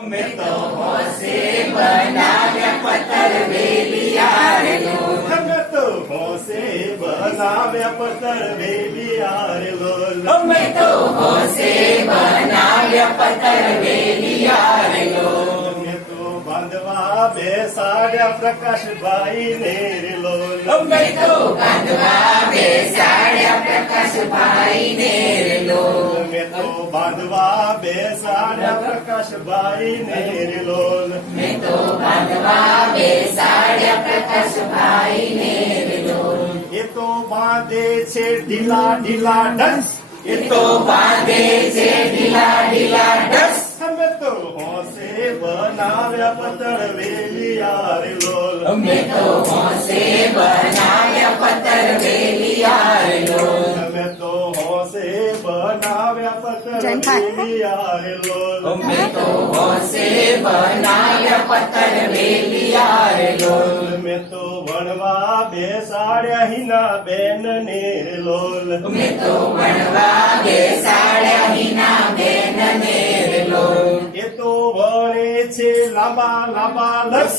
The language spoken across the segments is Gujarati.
અમે તો હોશે બનાવ્યા પતર વેલિયાર લોલ. અમે તો હોશે બનાવ્યા પતર વેલિયાર લોલ. અમે તો હોશે બનાવ્યા પતર વેલિયાર લોલ. અમે તો બાંધવા બેસાડ્યા પ્રકાશભાઈ ને રે લોલ. અમે તો બાંધવા બેસાડ્યા પ્રકાશભાઈ ને રે લોલ. અમે તો બાંધવા બેસાડ્યા પ્રકાશભાઈ ને રે લોલ. મેં તો બાંધવા બેસાડ્યા પ્રકાશભાઈ ને રે લોલ. એ તો બાંધે છે ઢીલા ઢીલા ડસ. એ તો બાંધે છે ઢીલા ઢીલા ડસ. અમે તો હોશે બનાવ્યા પતર વેલિયાર લોલ. અમે તો હોશે બનાવ્યા પતર વેલિયાર લોલ. અમે તો હોશે બનાવ્યા પતર વેલિયાર લોલ. અમે તો હોશે બનાવ્યા પતર વેલિયાર લોલ. અમે તો ભણવા બેસાડ્યા હિના બેન ને રે લોલ. અમે તો ભણવા બેસાડ્યા હિના બેન ને રે લોલ. એ તો ભણે છે લાંબા લાંબા લસ.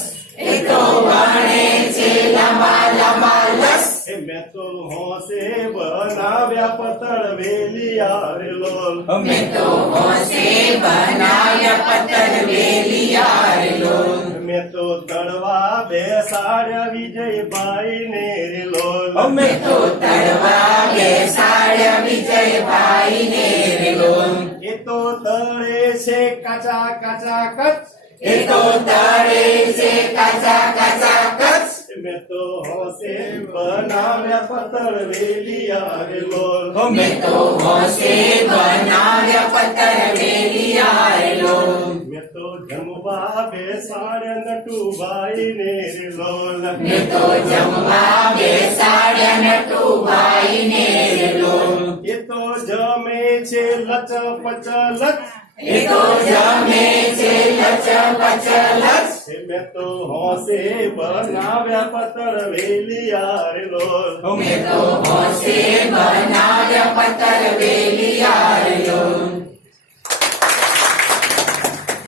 એ તો ભણે છે લાંબા લાંબા લસ. એ મેં તો હોશે બનાવ્યા પતર વેલિયાર લોલ. અમે તો હોશે બનાવ્યા પતર વેલિયાર લોલ. મેં તો તળવા બેસાડ્યા વિજયભાઈ ને રે લોલ. અમે તો તળવા બેસાડ્યા વિજયભાઈ ને રે લોલ. એ તો તળે છે કાચા કાચા કચ્છ. એ તો તળે છે કાચા કાચા કચ્છ. મેં તો હોશે બનાવ્યા પતર વેલિયાર લોલ. અમે તો હોશે બનાવ્યા પતર વેલિયાર લોલ. મેં તો જમવા બેસાડ્યા નટુભાઈ ને રે લોલ. મેં તો જમવા બેસાડ્યા નટુભાઈ ને રે લોલ. એ તો જમે છે લચ પચ લચ. એ તો જમે છે લચ પચ લચ. મેં તો હોશે બનાવ્યા પતર વેલિયાર લોલ. અમે તો હોશે બનાવ્યા પતર વેલિયાર